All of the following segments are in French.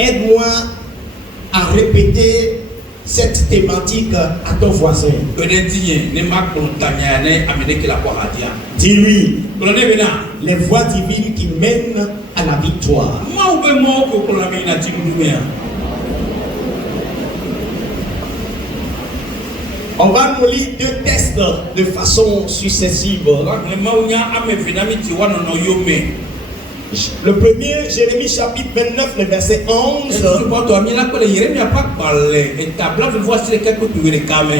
Aide-moi à répéter cette thématique à ton voisin. Dis-lui les voies divines qui mènent à la victoire. On va nous lire 2 textes de façon successive. Le premier, Jérémie chapitre 29, le verset 11.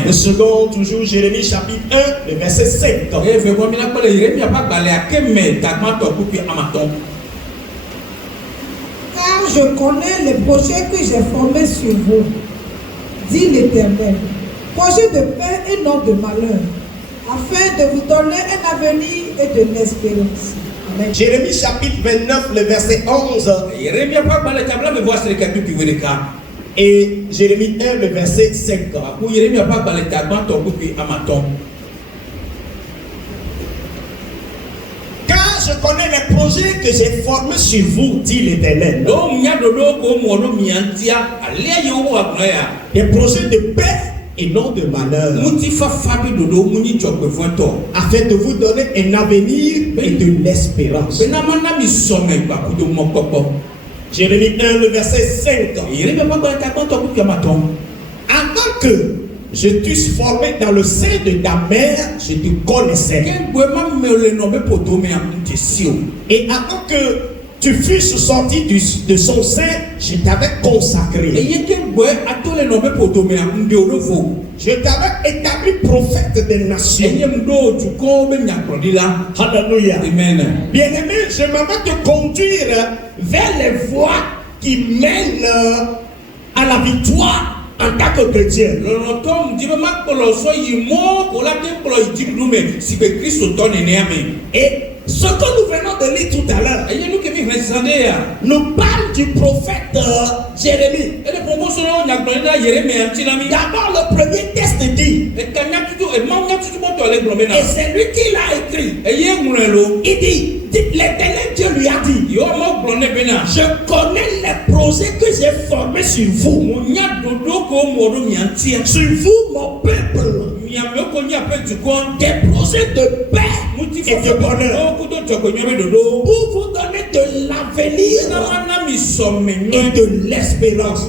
Le second, toujours Jérémie chapitre 1, le verset 5. Car je connais les projets que j'ai formés sur vous, dit l'Éternel. Projet de paix et non de malheur, afin de vous donner un avenir et de l'espérance. Amen. Jérémie chapitre 29, le verset 11. Et Jérémie 1, le verset 5. Car je connais les projets que j'ai formés sur vous, dit l'Éternel. Des projets de paix et non de malheur, afin de vous donner un avenir et de l'espérance. Jérémie 1, le verset 5. Avant que je t'eusse formé dans le sein de ta mère, je te connaissais. Et avant que tu fusses sorti de son sein, je t'avais consacré. Je t'avais établi prophète des nations. Alléluia. Amen. Bien-aimé, je m'en vais te conduire vers les voies qui mènent à la victoire en tant que chrétien. Et ce que nous venons de lire tout à l'heure nous parle du prophète Jérémie. D'abord, le premier texte dit, et c'est lui qui l'a écrit. Il dit, l'Éternel Dieu lui a dit, je connais les projets que j'ai formés sur vous. Sur vous, mon peuple. Des projets de paix et de bonheur, pour vous donner de l'avenir et de l'espérance.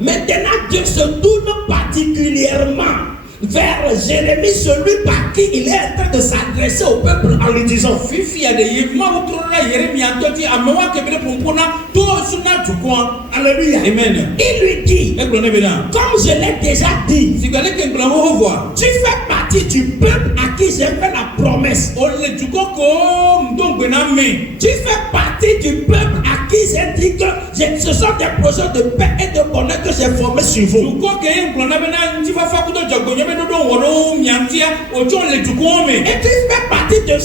Maintenant, Dieu se tourne particulièrement vers Jérémie, celui par qui il est en train de s'adresser au peuple, en lui disant, alléluia. Amen. Il lui dit, comme je l'ai déjà dit, tu fais partie du peuple à qui j'ai fait la promesse. Tu fais partie du peuple à qui j'ai dit que ce sont des projets de paix et de bonheur que j'ai formés sur vous. Et tu fais partie de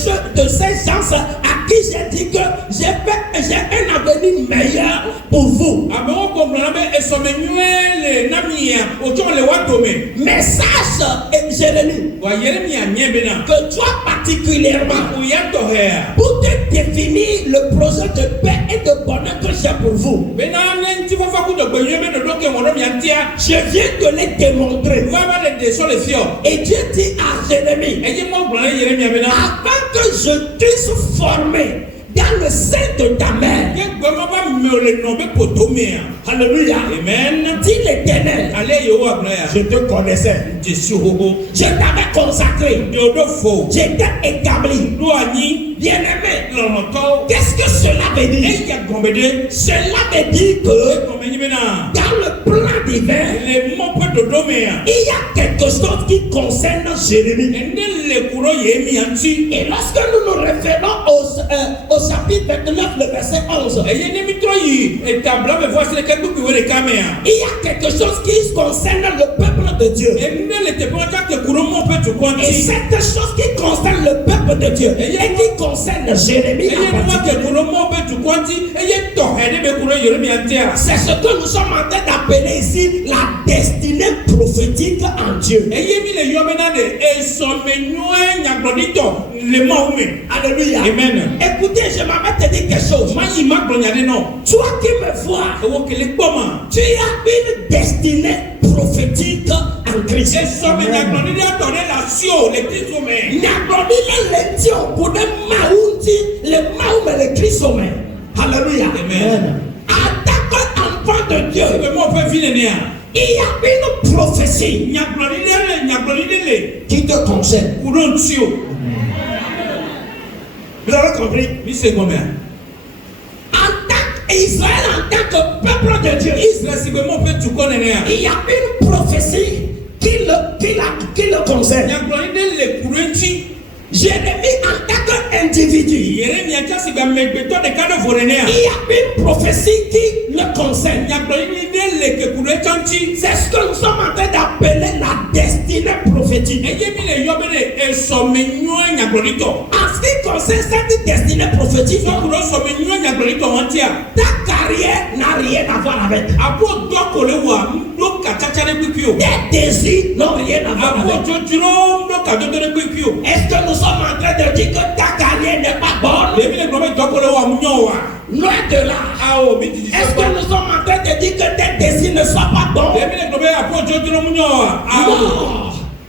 ces gens à qui j'ai dit que j'ai un avenir meilleur pour vous. Mais sache, Jérémie, que toi particulièrement, pour te définir le projet de paix et de bonheur que j'ai pour vous, je viens de les démontrer. Et Dieu dit à Jérémie, avant que je t'eusse formé dans le sein de ta mère, alléluia, amen, dit l'Éternel, je te connaissais, je t'avais consacré, je t'ai établi. Bien-aimé, qu'est-ce que cela veut dire? Cela veut dire que dans le plan divin, il y a quelque chose qui concerne Jérémie. Et lorsque nous nous référons au chapitre 29, le verset 11, il y a quelque chose qui concerne le peuple de Dieu. Et cette chose qui concerne le peuple de Dieu et qui concerne concerne Jérémie en particulier, c'est ce que nous sommes en train d'appeler ici la destinée prophétique en Dieu. Alléluia. Amen. Écoutez, je m'avais te dire quelque chose. Toi qui me vois, tu as une destinée prophétique en Christ. Alléluia. Amen. En tant qu'enfant de Dieu, il y a une prophétie qui te concerne. Vous avez compris? En tant qu'Israël, en tant que peuple de Dieu, il y a une prophétie qui le concerne. Jérémie en tant qu'individu, il y a une prophétie qui le concerne. C'est ce que nous sommes en train d'appeler la destinée prophétique. En ce qui concerne cette destinée prophétique, ta carrière n'a rien à voir avec. Tes désirs n'ont rien à voir avec. Est-ce que nous sommes en train de dire que ta carrière n'est pas bonne? Loin de là. Est-ce que nous sommes en train de dire que tes désirs ne sont pas bons? Non.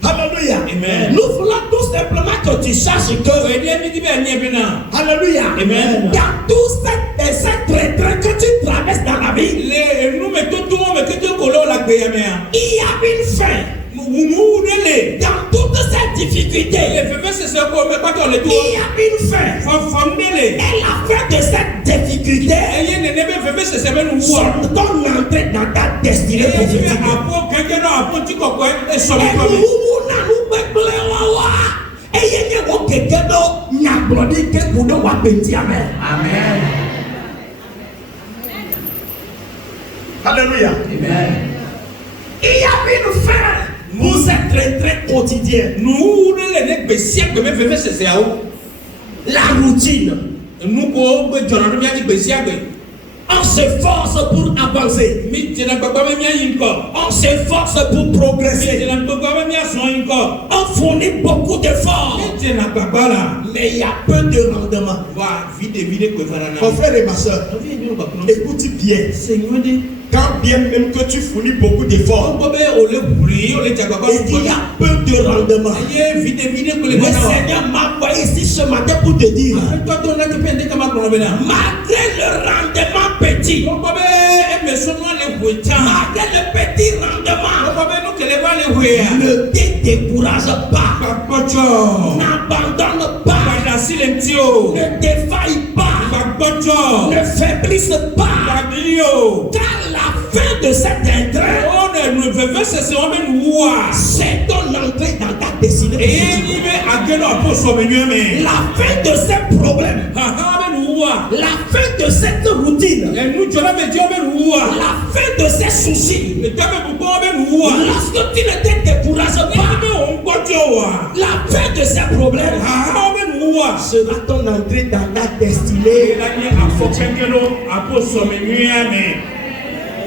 Alléluia. Amen. Nous voulons tout simplement que tu saches que Alléluia. Amen. Dans tout cette train que tu traverses dans la vie, il y a une fin. Dans toutes ces difficultés, il y a une fin. Et la fin de cette difficulté, c'est ton entrée dans ta destinée prophétique. Amen. Alléluia. Amen. Il y a une fin pour cette très quotidienne. La routine. On s'efforce pour avancer. On s'efforce pour progresser. On fournit beaucoup d'efforts. Mais il y a peu de rendement. Mon frère et ma soeur, écoute bien. Quand bien même que tu fournis beaucoup d'efforts, il y a peu de rendement. Le Seigneur m'a envoyé ici ce matin pour te dire, malgré le rendement petit, malgré le petit rendement, ne te décourage pas, n'abandonne pas, ne défaille pas, ne faiblisse pas, car la fin de cet entrée, c'est ton entrée dans ta destinée. La fin de ces problèmes, la fin de cette routine, la fin de ces soucis, lorsque tu ne te décourages pas, la fin de ces problèmes sera ton entrée dans ta destinée.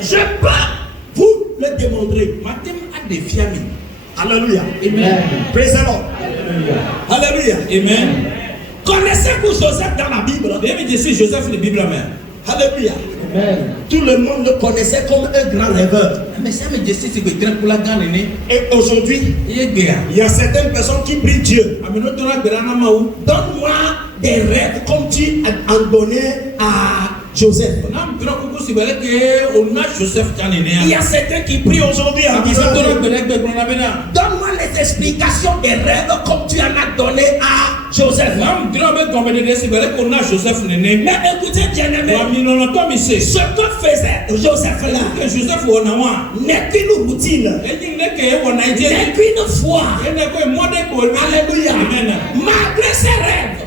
Je peux vous le démontrer. Alléluia. Amen. Praise the Lord. Alléluia. Amen. Connaissez-vous Joseph dans la Bible? Alléluia. Amen. Tout le monde le connaissait comme un grand rêveur. Et aujourd'hui, il y a certaines personnes qui prient Dieu. Donne-moi des rêves comme tu as donné à Joseph. Il y a certains qui prient aujourd'hui en disant, donne-moi les explications des rêves comme tu en as donné à Joseph. Mais écoutez bien aimé, ce que faisait Joseph là n'est qu'une routine, n'est qu'une foi. Alléluia. Malgré ses rêves,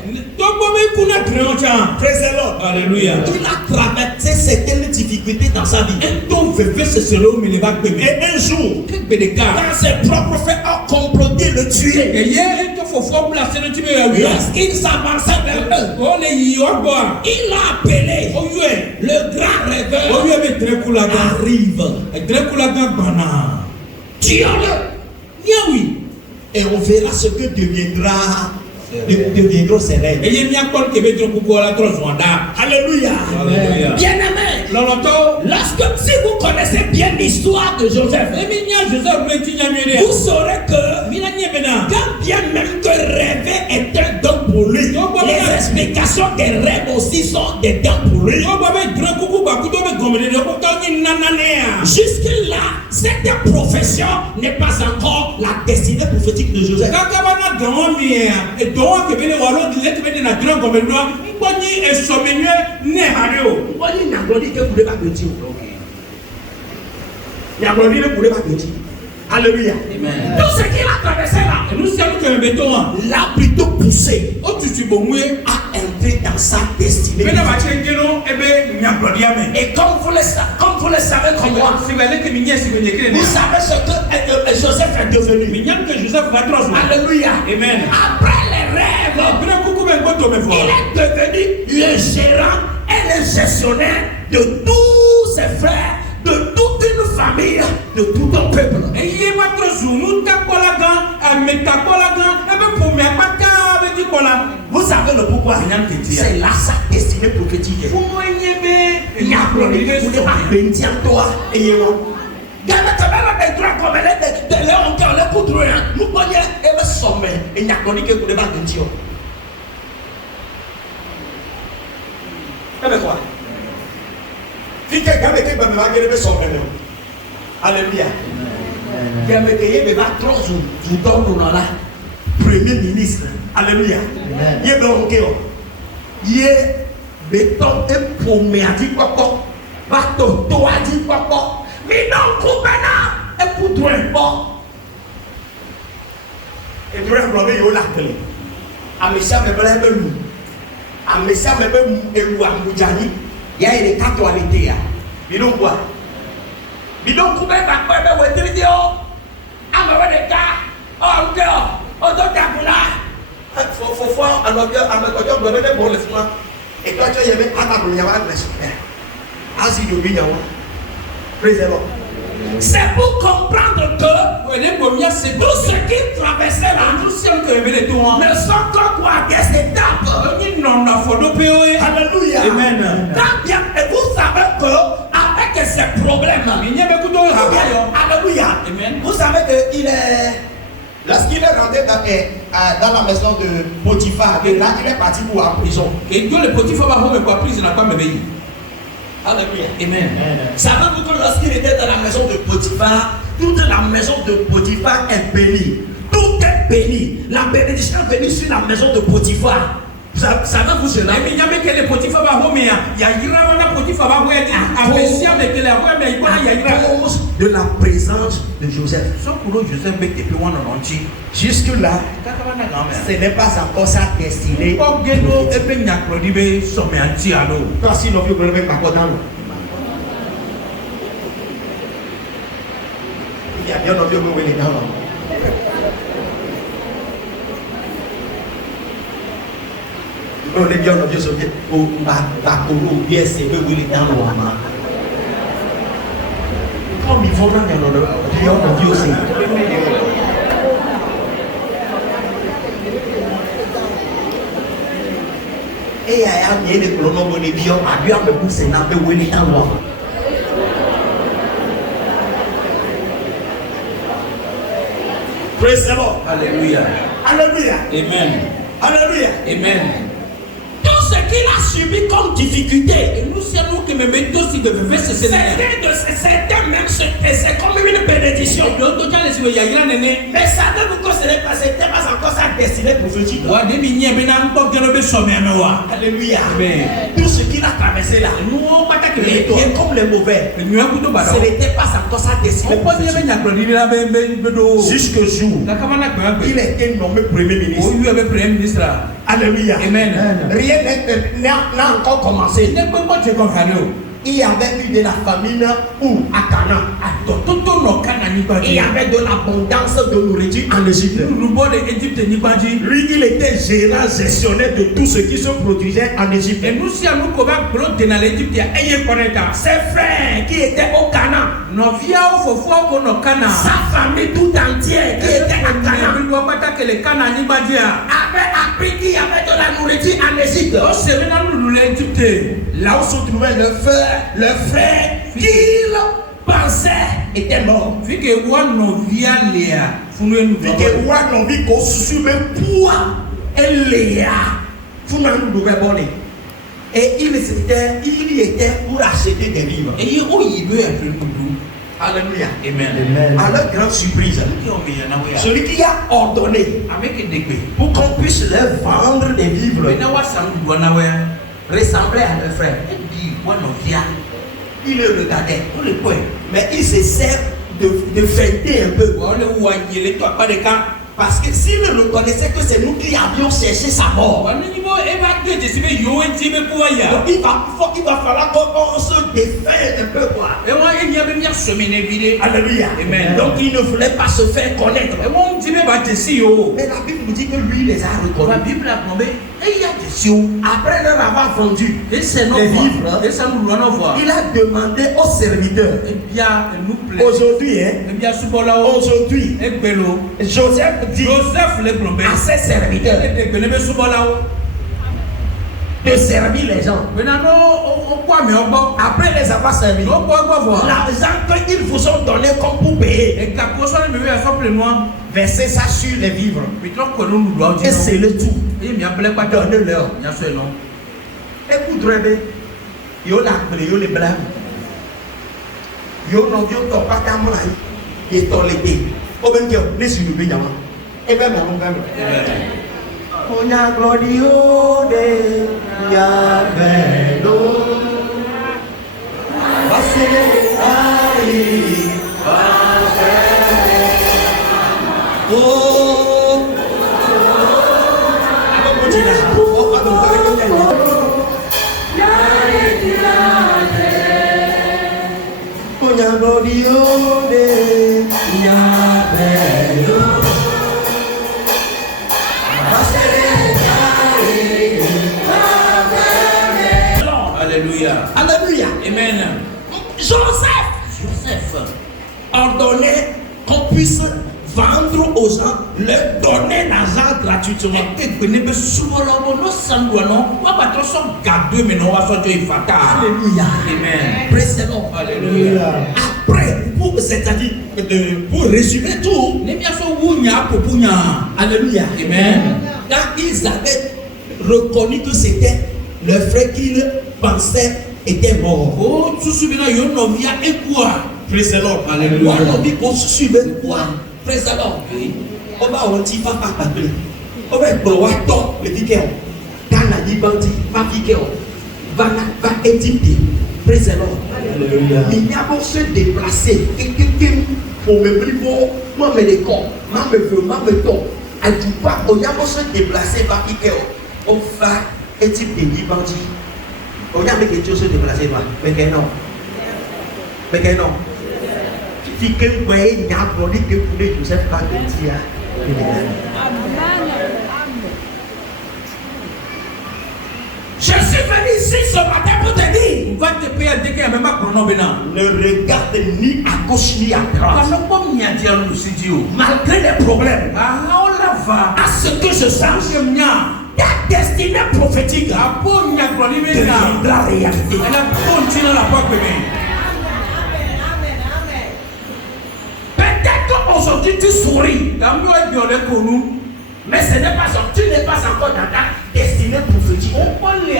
Praise the Lord. Alléluia. Il a traversé certaines difficultés dans sa vie. Et un jour, quand ses propres frères ont comploté le tuer, lorsqu'il s'avançait vers eux, il a appelé le grand rêveur. Arrive. Tuons-le. Et on verra ce que deviendront ses rêves. Alléluia. Bien-aimé, lorsque si vous connaissez bien l'histoire de Joseph, vous saurez que quand bien même que rêver est un don pour lui, les explications des rêves aussi sont des dons pour lui. Jusque-là, cette profession n'est pas encore la destinée prophétique de Joseph. Alléluia. Tout ce qu'il a traversé là, l'a plutôt poussé à entrer dans sa destinée. Et comme vous le savez comme moi, vous savez ce que Joseph est devenu. Alléluia. Amen. Après les rêves, il est devenu le gérant et le gestionnaire de tous ses frères, de toute une famille, de tout un peuple. Vous savez le pourquoi? C'est là sa destinée prophétique. Alléluia. Premier ministre. Alléluia. Béton et paumé a dit quoi? Bateau, toi a dit quoi? Mais non, Koubena et pour toi, bon. Et toi, vous avez eu la clé. Amisha me bela belu. Amisha me belu elu amujani. Ya ile katoalité. Bidon quoi? Bidon Koubena quoi be wetri dio. Amawe de ka. Oh, girl. Oh, don't tabula. Faut alors que avec audio doit être bon le fond. Et toi tu y avait attaque le yawa mais asi yo bi yawa. Praise the Lord. C'est pour comprendre que tout ce qui traversait la ne sont que quoi des étapes. Alléluia. Amen. Tant bien, et vous savez que avec ces problèmes, alléluia. Amen. Vous savez que lorsqu'il est rentré dans la maison de Potiphar, et là il est parti pour en prison. Et Dieu le Potiphar va me pas prise n'a pas me veiller. Alléluia. Amen. Savez-vous que lorsqu'il était dans la maison de Potiphar, toute la maison de Potiphar est bénie. Tout est béni. La bénédiction est venue sur la maison de Potiphar. Savez-vous cela? Mais il y a que les Potiphar va il y a Potiphar va de la présence de Joseph. Jusque-là, ce n'est pas encore sa destinée. Toi, si l'on veut me mettre encore dans l'eau. Il y a bien l'on veut me mettre dans l'eau. On est bien l'on veut se mettre au Bakoro, bien c'est que vous êtes dans l'eau. Comme il faut dans l'eau, bien l'on veut aussi. Et il y a des colons qui ont dit que c'est un peu où il est en moi. Praise the Lord. Alléluia. Alléluia. Amen. Alléluia. Amen. Tout ce qu'il a subi comme difficulté, Et nous savons que mes méthodes si de vivre ce c'était même c'est comme une bénédiction. Mais savez-vous que ce n'était pas encore sa destinée prophétique. Alléluia. Tout ce qu'il a traversé là, les biens comme les mauvais, ce n'était pas encore sa destinée prophétique. Jusqu'au jour, il était nommé Premier ministre. Alléluia. Amen. Rien n'a encore commencé. Il y avait eu de la famine où à Canaan. Il y avait de l'abondance de nourriture en Égypte. Lui, il était gérant, gestionnaire de tout ce qui se produisait en Égypte. Ses frères qui étaient au Canaan, sa famille tout entière qui était à Canaan, avait appris qu'il y avait de la nourriture en Égypte. Là où se trouvait le frère qu'il pensait était mort. Et il y était pour acheter des livres. Alléluia. Amen. À leur grande surprise, celui qui a ordonné pour qu'on puisse leur vendre des livres ressemblait à leur frère. Il le regardait, mais il se sert de feinter un peu. Parce que s'il reconnaissait que c'est nous qui avions cherché sa mort, donc il va falloir qu'on se défaire un peu, quoi. Alléluia. Amen. Donc il ne voulait pas se faire connaître. Mais la Bible nous dit que lui les a reconnus. Après leur avoir vendu les livres, il a demandé aux serviteurs. Aujourd'hui, Joseph dit à ses serviteurs de servir les gens. Après les avoir servis, l'argent qu'ils vous ont donné comme pour payer, versez ça sur les vivres. Et c'est le tout. Donnez-leur. Écoutez, yo la clé, yo les blâmes. Yo non, yo t'en pas qu'à moi. Et t'en l'été. Oh ben, laissez-nous bien. Et bien, on a glorio de Yabelo. Oh, Alléluia. Alléluia. Amen. Joseph ordonnait qu'on puisse vendre aux gens, leur donner l'argent gratuitement. Alléluia. Amen. Précédemment. Alléluia. Après, c'est-à-dire pour résumer tout. Alléluia. Amen. Quand ils avaient reconnu que c'était le frère qu'ils pensaient était mort. Oh, tu suis là, yo no via et quoi? Précédemment. Alléluia. On dit qu'on se suivait quoi? Précédemment. On va on dit pas appeler. On va boire le vicaire. Quand la libandi va vicaire. Va Égypte. Précédemment. Alléluia. Il y a pour se déplacer. Pour me priver, moi me les corps, moi me veux, moi me tombe. À du pas, on y a pour se déplacer par vicaire. On va Égypte libandi. On y a quelque chose se déplacer par. Mais que non. Mais que non. Si quelqu'un voyait, il y a un que pour les Joseph pas de dire. Je suis venu ici ce matin pour te dire. Ne regarde ni à gauche ni à droite. Malgré les problèmes, à ce que je sache, ta destinée prophétique deviendra réalité. Aujourd'hui tu souris, mais ce n'est pas ça, tu n'es pas encore dans ta destinée prophétique. Il y a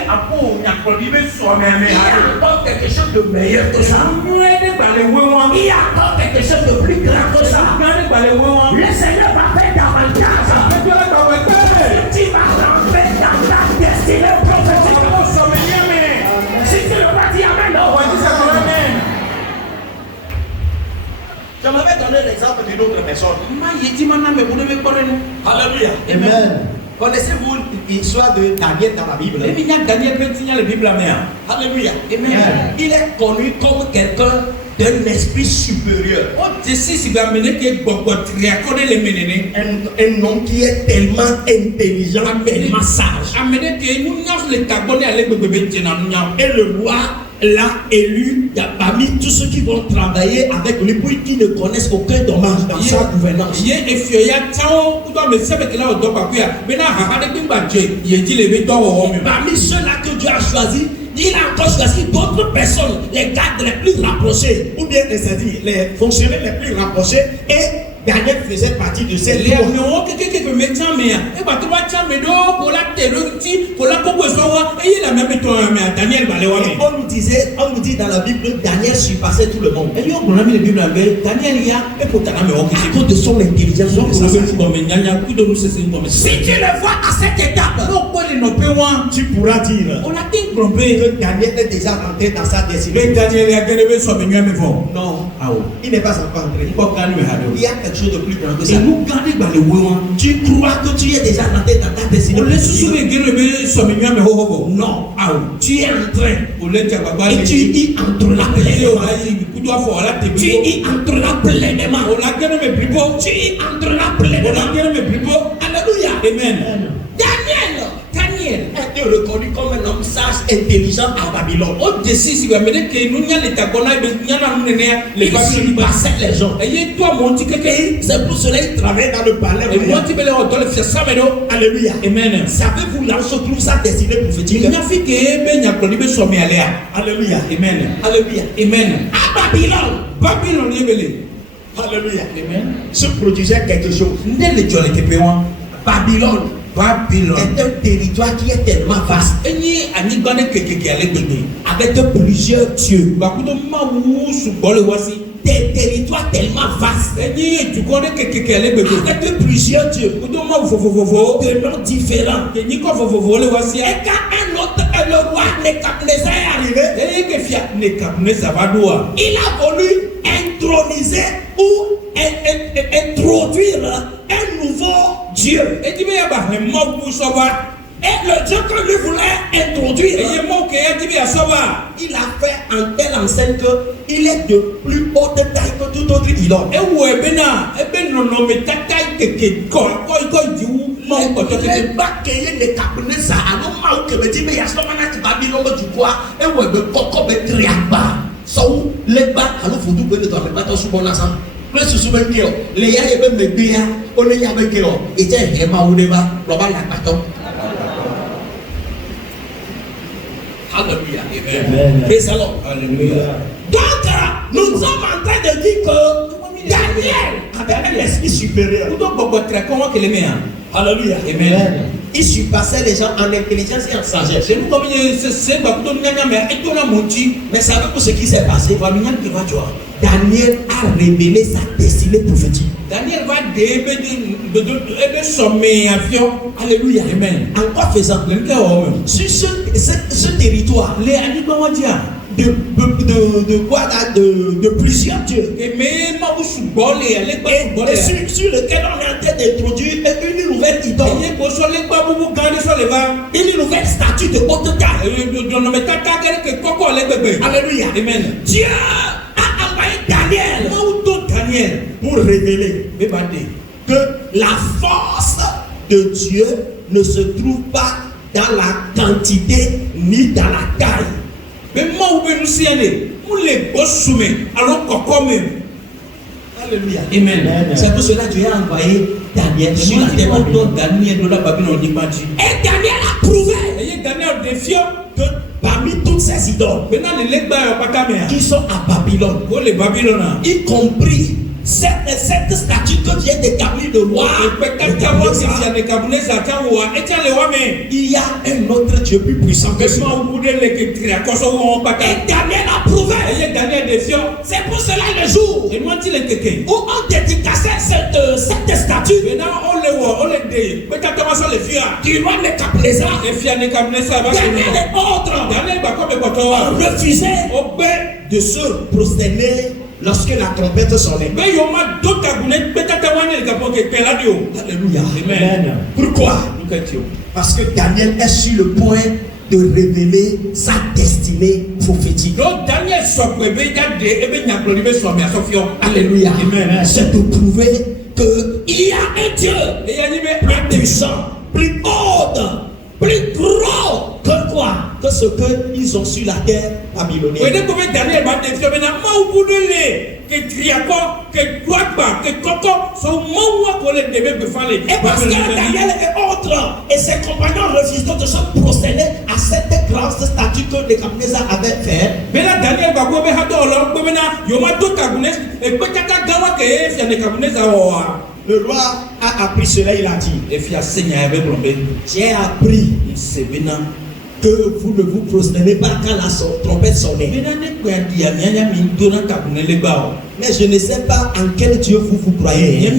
encore quelque chose de meilleur que ça. Il y a encore quelque chose de plus Le Seigneur va faire davantage. Tu vas rentrer dans ta destinée prophétique. Si tu ne pas dire Amen, je m'avais donné l'exemple d'une autre personne. Alléluia. Amen. Connaissez-vous l'histoire de Daniel dans la Bible? Alléluia. Amen. Il est connu comme quelqu'un d'un esprit supérieur. Un homme qui est tellement intelligent, tellement sage. Et le roi l'a élu parmi tous ceux qui vont travailler avec lui, puis qui ne connaissent aucun dommage dans sa gouvernance. Parmi ceux-là que Dieu a choisi, il a encore choisi d'autres personnes, les gardes les plus rapprochés, ou bien c'est-à-dire les fonctionnaires les plus rapprochés, et Daniel faisait partie de ces trois. On nous dit dans la Bible, Daniel surpassait tout le monde. À cause de son intelligence. Si tu le vois à cette étape, tu pourras dire que Daniel est déjà rentré dans sa destinée. Non, il n'est pas encore entré. Il y a quelque chose de plus grand que ça. Tu crois que tu es déjà rentré dans ta destinée. Non, tu es en train. Et tu y entreras pleinement. Tu y entreras pleinement. Tu y entreras pleinement. Alléluia. Amen. Daniel était reconnu comme un homme sage, intelligent à Babylone. Il surpassait les gens. Et c'est pour cela qu'il travaillait dans le palais. Alléluia. Amen. Savez-vous là où se trouve sa destinée prophétique? Alléluia. Amen. Alléluia. Amen. À Babylone. Alléluia. Amen. Se produisait quelque chose. Babylone est un territoire qui est tellement vaste, avec plusieurs dieux. Des territoires tellement vastes, avec plusieurs dieux, de noms différents. Et quand un autre, le roi Nebuchadnezzar est arrivé, il a voulu introniser ou introduire un nouveau Dieu. Et le Dieu que lui voulait introduire, il a fait en telle enseigne qu'il est de plus haute taille que tout autre idole. Alléluia. Amen. Praise the Lord. Alléluia. Donc, nous sommes en train de dire que Daniel avait un esprit supérieur. Alléluia. Amen. Il surpassait les gens en intelligence et en sagesse. Mais savez-vous ce qui s'est passé? Daniel a révélé sa destinée prophétique. Daniel va Alléluia. Amen. En quoi faisant? Sur ce territoire, de plusieurs dieux. Et sur lequel on est en train d'introduire une nouvelle idole. Une nouvelle statue de haute taille. Alléluia. Amen. Dieu a envoyé Daniel pour révéler que la force de Dieu ne se trouve pas dans la quantité ni dans la taille. Alléluia. Amen. C'est pour cela que Dieu a envoyé Daniel sur la terre. Et Daniel a prouvé que parmi toutes ces idoles qui sont à Babylone, y compris cette statue que vient d'établir le roi, il y a un autre Dieu plus puissant que celui. Et Daniel a prouvé. C'est pour cela le jour où on dédicaçait cette statue, tu vois Nebuchadnezzar, Daniel et autres ont refusé de se prosterner lorsque la trompette sonnait. Alléluia. Amen. Pourquoi? Parce que Daniel est sur le point de révéler sa destinée prophétique. Alléluia. Amen. C'est de prouver qu'il y a un Dieu plus puissant, plus haut, plus grand que quoi? Que ce qu'ils ont sur la terre babylonienne. Et parce que Daniel et autres et ses compagnons refusent de se prosterner à cette grande statue que Nebuchadnezzar avait fait. Le roi a appris cela, il a dit: j'ai appris que vous ne vous prosternez pas quand la trompette sonnait. Mais je ne sais pas en quel Dieu vous croyez.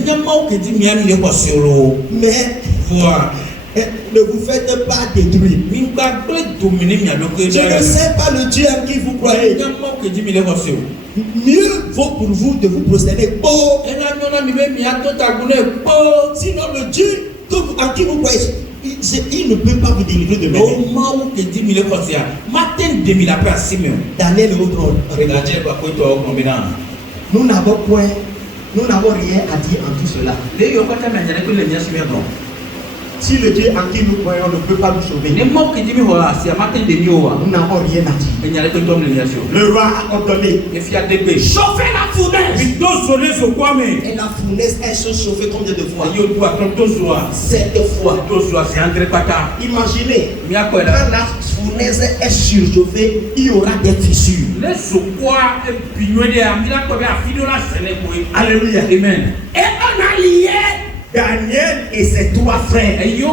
Mais ne vous faites pas détruire. Je ne sais pas le Dieu en qui vous croyez. Mieux vaut pour vous de vous prosterner haut. Sinon le Dieu en qui vous croyez, il ne peut pas vous délivrer de moi. Daniel et autres. Nous n'avons rien à dire en tout cela. Si le Dieu en qui nous croyons ne peut pas nous sauver, nous n'avons rien à dire. Le roi a ordonné chauffer la fournaise. Et la fournaise, elle se chauffait combien de fois? 7 fois. Imaginez, quand la fournaise est surchauffée, il y aura des fissures. Alléluia. Amen. Et on a lié Daniel et ses 3 frères. Alléluia.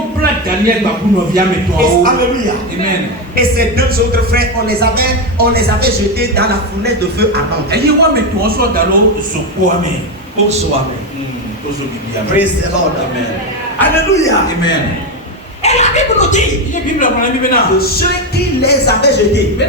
Amen. Et ses 2 autres frères, on les avait jetés dans la fournaise de feu ardente. Praise the Lord. Amen. Alléluia. Amen. Et la Bible nous dit que ceux qui les avaient jetés ont été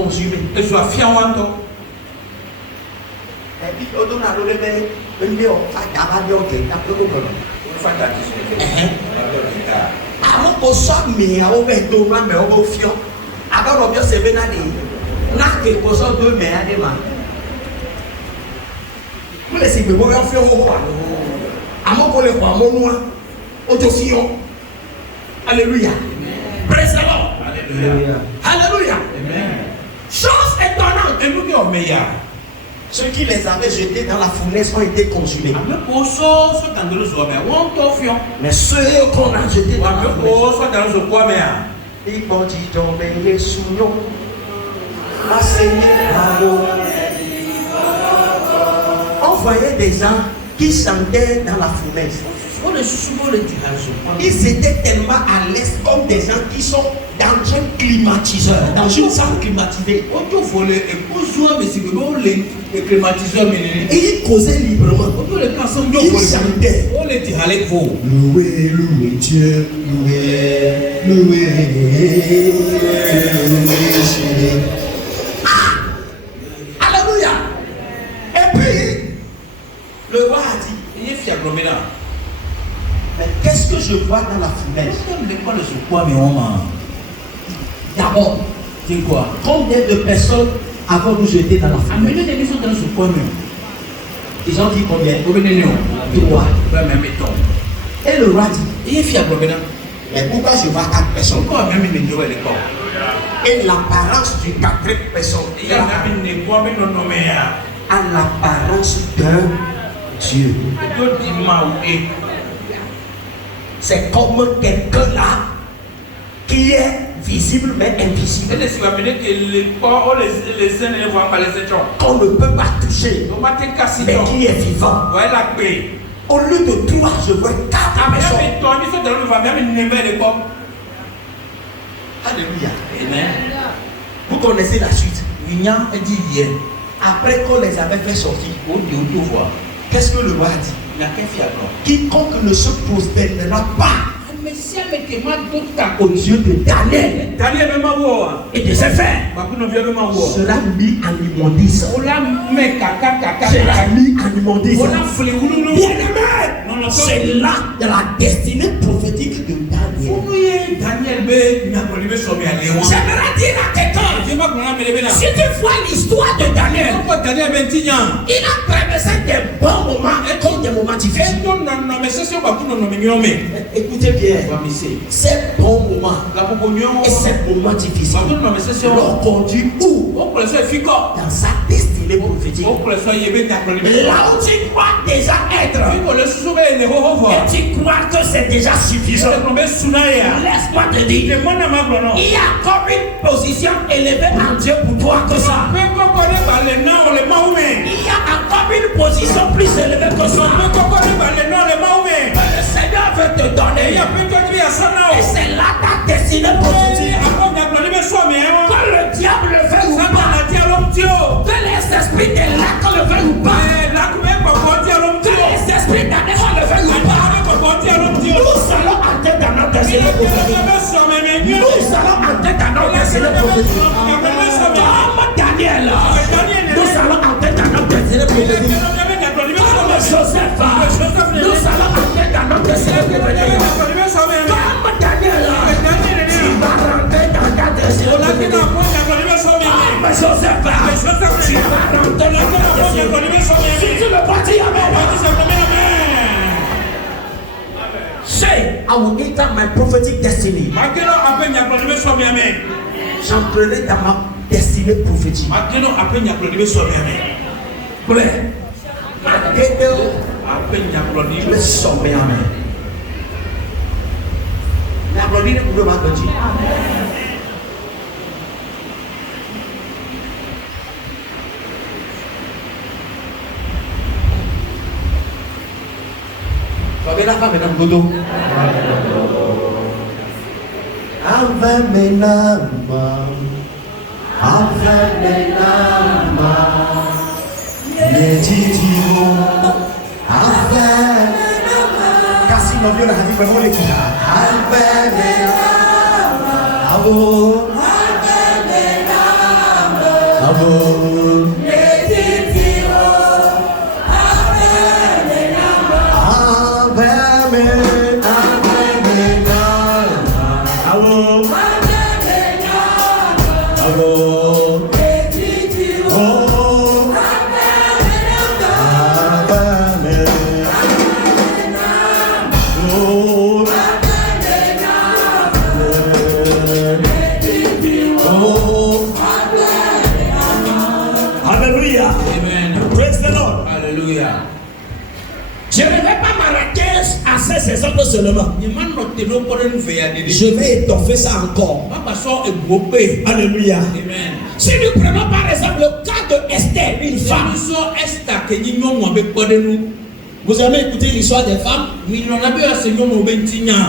consumés. Alléluia. Praise the Lord. Alléluia. Chose étonnante. Ceux qui les avaient jetés dans la fournaise ont été consumés. Mais ceux qu'on a jetés dans la fournaise, ils ont dit tomber sous nous. On voyait des gens qui chantaient dans la fournaise. Ils étaient tellement à l'aise comme des gens qui sont dans un climatiseur, dans une salle climatisée. Et ils causaient librement. Ils chantaient. Louez, louez Dieu, louez, louez. Alléluia. Et puis, le roi a dit: mais qu'est-ce que je vois dans la fournaise? D'abord, combien de personnes avons-nous jeté dans la fournaise? Ils ont dit combien? 3. Et le roi dit: mais pourquoi je vois 4 personnes? Et l'apparence du 4e personne a l'apparence d'un Dieu. C'est comme quelqu'un là qui est visible mais invisible. Qu'on ne peut pas toucher, mais qui est vivant. Au lieu de 3, je vois 4 personnes. Alléluia. Amen. Vous connaissez la suite. après qu'on les avait fait sortir, qu'est-ce que le roi a dit? Quiconque ne se prosternera pas au Dieu de Daniel et de ses frères sera mis en immondice. Sera mis en immondice. Bien-aimé, c'est là de la destinée prophétique de Daniel. J'aimerais dire à quelqu'un, si tu vois l'histoire de Daniel, il a traversé des bons moments et comme des moments difficiles. Écoutez bien, ces bons moments et ces moments difficiles l'ont conduit où? Dans sa destinée prophétique. Là où tu crois déjà être, et tu crois que c'est déjà suffisant, laisse-moi te dire, il y a comme une position élevée en Dieu pour toi que ça. Il y a encore une position plus élevée que ça. Le Seigneur veut te donner. Et c'est là ta destinée prophétique. Que le diable le fait ou pas, que les esprits de lac le fait ou pas, que les esprits d'adhésion le fait ou pas, nous allons entrer dans notre destinée prophétique. Nous allons entrer dans notre destinée prophétique. Comme Daniel, nous allons entrer dans notre destinée prophétique. Comme Joseph, nous allons entrer dans notre destinée prophétique. Comme Daniel, tu vas rentrer dans ta destinée prophétique. Comme Joseph, tu vas rentrer dans ta destinée prophétique. Si tu le crois, dis amen. Say, I will enter my prophetic destiny. J'entrerai dans ma destinée prophétique. Frère, je vais sommer amen. N'applaudis pour le matin. Avec la femme, madame Godo. Avec mes namas, avec mes namas, les titis, avec Cassie Novio la vie vraiment les guitares. Avec mes namas, avo, avec mes namas, avo. Je ne vais pas m'arrêter à ces exemples seulement. Je vais étoffer ça encore. Alléluia. Amen. Si nous prenons par exemple le cas de Esther, une femme. Vous avez écouté l'histoire des femmes?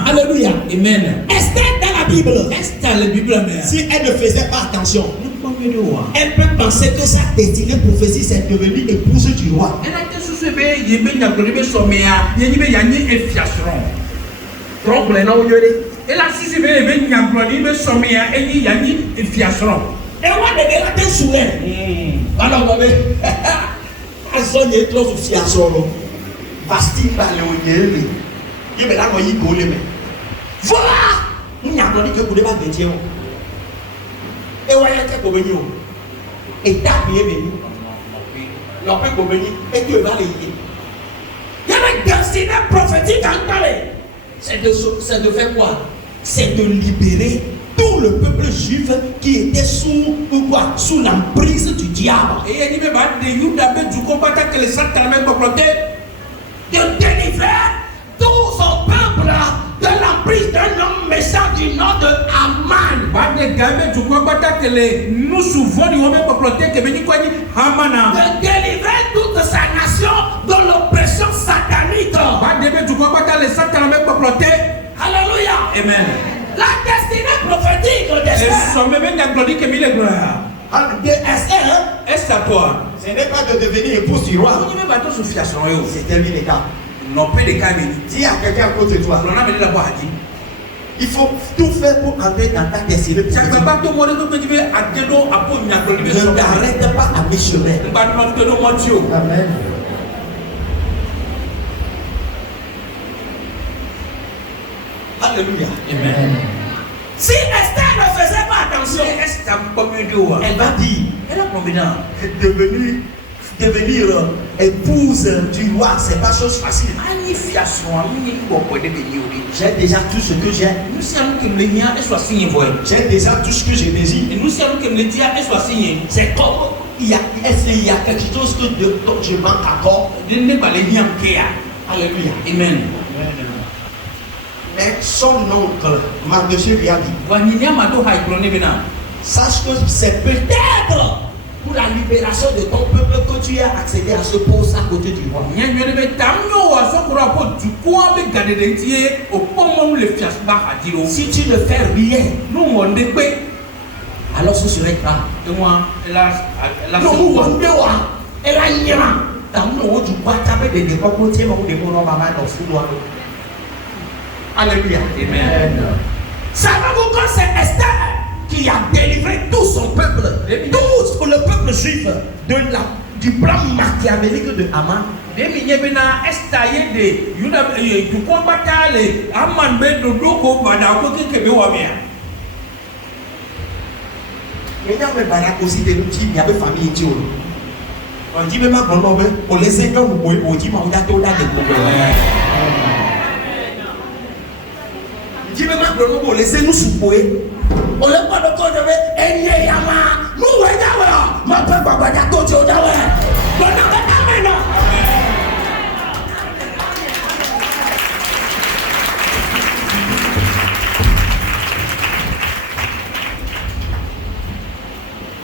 Alléluia. Amen. Esther dans la Bible. Si elle ne faisait pas attention, elle peut penser que sa destinée prophétique c'est devenue épouse du roi. Il y a une destinée prophétique en parler. C'est de faire quoi? C'est de libérer tout le peuple juif qui était sous l'emprise du diable. De délivrer tout son peuple de l'emprise d'un homme méchant du nom de Haman. De délivrer toute sa nation de l'oppression satanique. Alléluia. Amen. La destinée prophétique de Esther. de devenir épouse du roi. C'est terminé, gars. Dis à quelqu'un à côté de toi. Il faut tout faire pour entrer dans ta destinée. Ne t'arrête pas à mi-chemin. Amen. Alléluia. Amen. Si Esther ne faisait pas attention, elle va dire, devenir épouse du roi, c'est pas chose facile. J'ai déjà tout ce que j'ai. J'ai déjà tout ce que j'ai désiré. C'est comme est-ce qu'il y a quelque chose dont je manque encore? Alléluia. Amen. Mais son oncle, Mardochée, lui a dit, sache que c'est peut-être pour la libération de ton peuple que tu as accédé à ce poste à côté du roi. Si tu ne fais rien, alors ce serait grave. Alléluia. Amen. Savez-vous que c'est Esther qui a délivré tout son peuple, tout le peuple juif du plan machiavélique de Haman? Il y avait famille. On dit même on les a on dit Dieu m'a donné pour laisser nous souper. On l'a pas de code de Enyeyama. Nous voyons ma peur papa d'accord tu as ouais. Amen.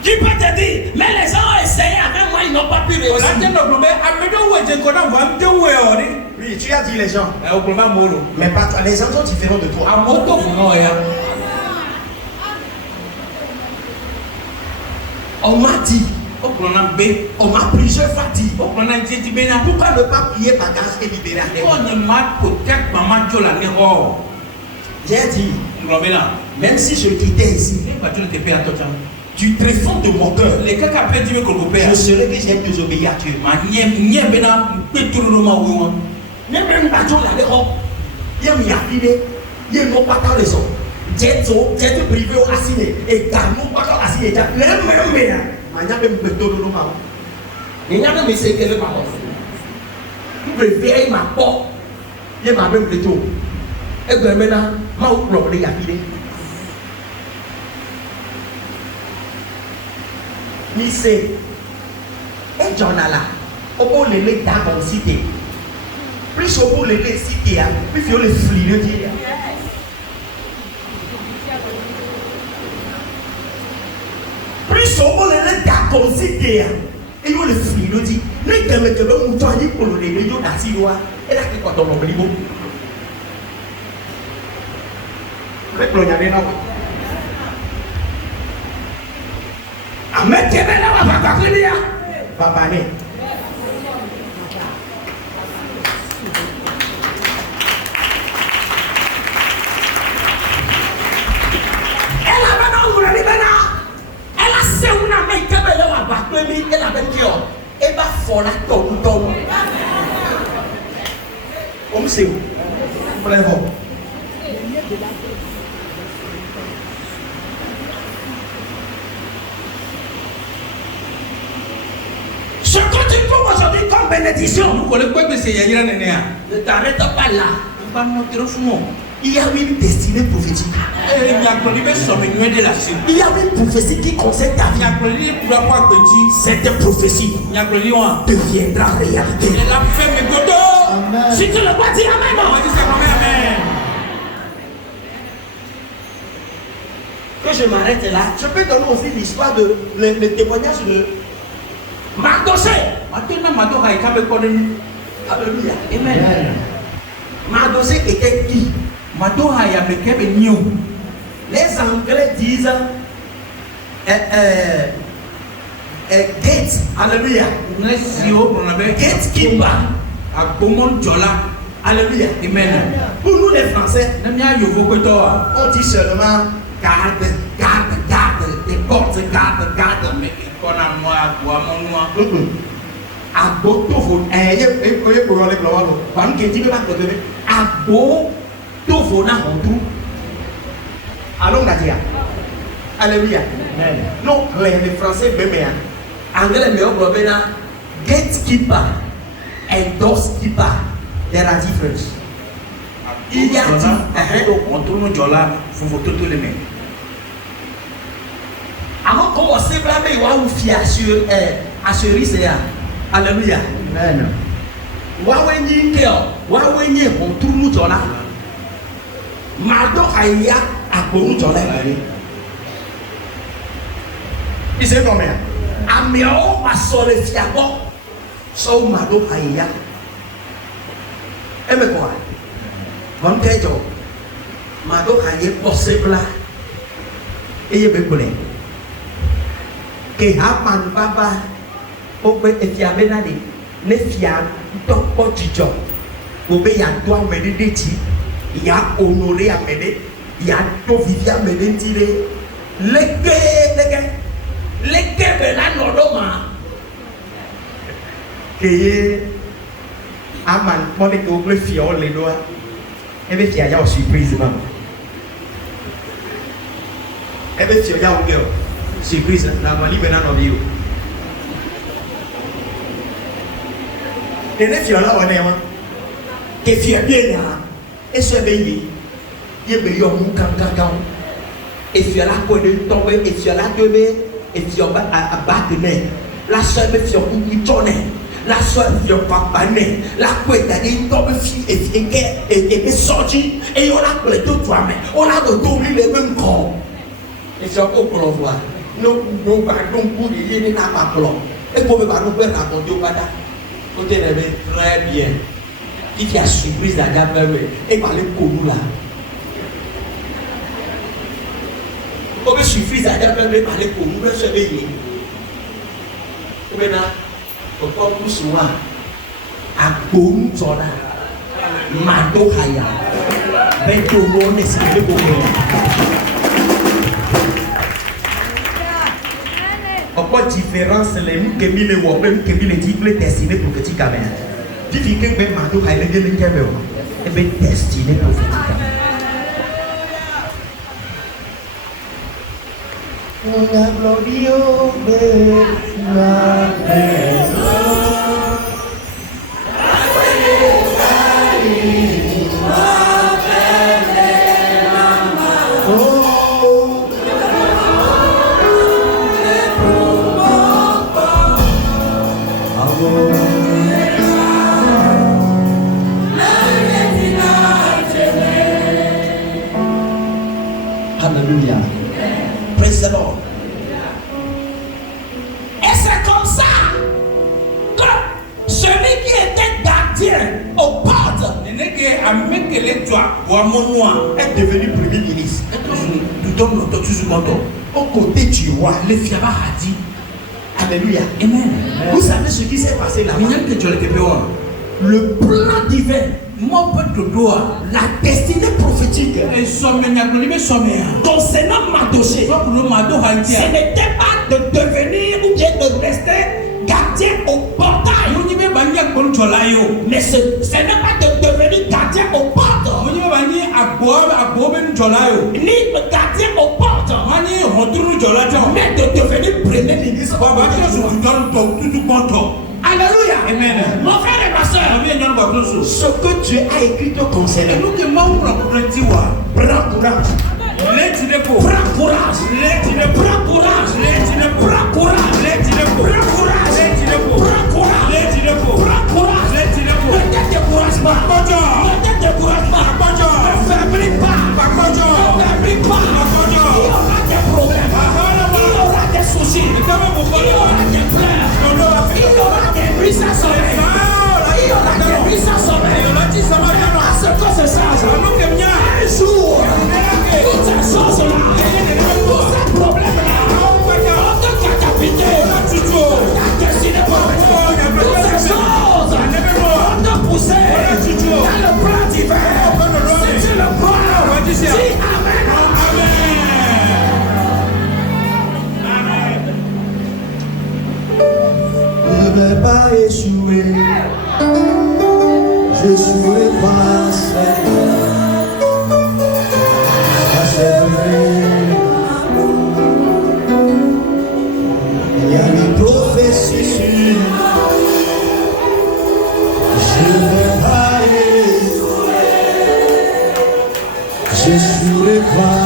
Tu peux te dire, mais les gens ont essayé avec moi, ils n'ont pas pu réussir. Oui, tu as dit les gens. Mais pas toi, les gens sont différents de toi. On m'a dit, on m'a plusieurs fois dit, pourquoi ne pas prier bagage et libérer? J'ai dit, même si je quittais ici, du tréfonds de mon cœur, je serais que j'ai désobéi à Dieu. Même pas la l'école, il y a mis à filer, il y a non pas dans les hommes. J'ai privé au assigné et garnou pas dans l'assigné. Même, il y a même plutôt le nom. Il y a même essayé de le faire. Vous préférez ma porte, il y a même plutôt. Et bien maintenant, ma ou propre les a filé. Mais c'est un journal là, au bout de l'état dans cité. Plus au bout de l'état cité, plus il y a le flux. Plus au bout de l'état dans cité, il y a le flux. Les gars me disent, on doit aller pour le niveau d'asile. Et là, c'est quoi ton niveau? Amen. Papa né. Elle a se una mec qui avait la batte, elle avait dit, elle va faire la tombe. Comme c'est où? Bravo. Ce que tu trouves aujourd'hui comme bénédiction, ne t'arrête pas là. Il y a une destinée prophétique. Il y a une prophétie qui concerne ta vie. Cette prophétie deviendra réalité. Amen. Si tu le vois, dis Amen. Que je m'arrête là, je peux donner aussi l'histoire de le témoignage de Mardochée. Alléluia. Amen. Mardochée était qui? Les Anglais disent gate. Alléluia. Gatekeeper. Alléluia. Amen. Pour nous les Français, on dit seulement garde, des portes, garde. Mais Agbo tovo, ye pour aller gloire. Quand que tu veux pas côté, agbo tovo na hondu. Allons Nadia. Alléluia. Non, les Français même anglais mais on va na gatekeeper and doorkeeper. There are difference. Il y a on tourne jola, faut tout les mains. Avant qu'on se blâme, il va vous fier assurer c'est. Alléluia. Amen. Wawenyi keo, wawenyi on tourne jola. Mado aya akonu jola. Il sait combien? Ameo asole fiabo. So mado aya. Eme quoi? Bon tejo. Mado aya possible. Eye bekole. Ke haman baba. Obe efia benade ne fia tokpo jijo obe ya do amede deti ya honore amede ya to vivia amede ntire leke bela nodoma keye aman mone ko obe fia o le doa ebe fia ya o surprise mama ebe fia ya o girl surprise na mali bena no bio. Et les filles là, on est là. Que filles bien là. Et ce béni, il y a bien un kankan. Et filles là pour de tomber, et filles là tomber, et filles à battre né. La seule fille qui tourne, la seule fille papa né. La couette d'aller tomber fille et sorti et on a les deux toi mais on a de double les mêmes corps. Et c'est au plan voir. Nous pardon pour les n'a pas plan. Et pour me pardon pour raconter au bada. Très bien. Il y a surprise à Gabriel et par les courants là. Comme surprise à Gabriel par les courants, je vais y aller. Maintenant, pourquoi plus souvent à Boum Zola, Mado Haya, Beto Mone, c'est le bon. Pourquoi différence les mots que mi les voix même que mi les dit les destinés prophétiques amen. Tu dis que même Mado Haya les les kebe et ben destiné prophétique. Una glorio de la Hallelujah. Praise the Lord. Et c'est comme ça que celui qui était gardien aux portes est devenu premier ministre. Au côté du roi, le fiaba a dit Alléluia. Amen. Vous savez ce qui s'est passé là-bas? Le plan divin, la destinée prophétique concernant Madoché, ce n'était pas de devenir ou bien de rester gardien au portail. Mais ce n'est pas de devenir gardien au portail. Ni gardien au portail. Mais de devenir premier ministre. Alléluia. Amen. Mon frère et ma soeur, ce que Dieu a écrit te concerne. Prends courage. Prends courage. Prends courage. Prends courage. Ne te décourage pas. Ne te décourage pas. Ne faiblis pas. Ne faiblis pas. Il y aura des problèmes. Il y aura des soucis. Il y aura des pleurs. Il y aura des nuits sans sommeil. Il y aura des nuits sans sommeil. À ce que ce change. Un jour, toutes ces choses-là, tous ces problèmes-là, on te catapulter vais pas échouer. Je suis pas Seigneur. Il y a une prophétie sur je ne vais pas échouer. Je suis le pas.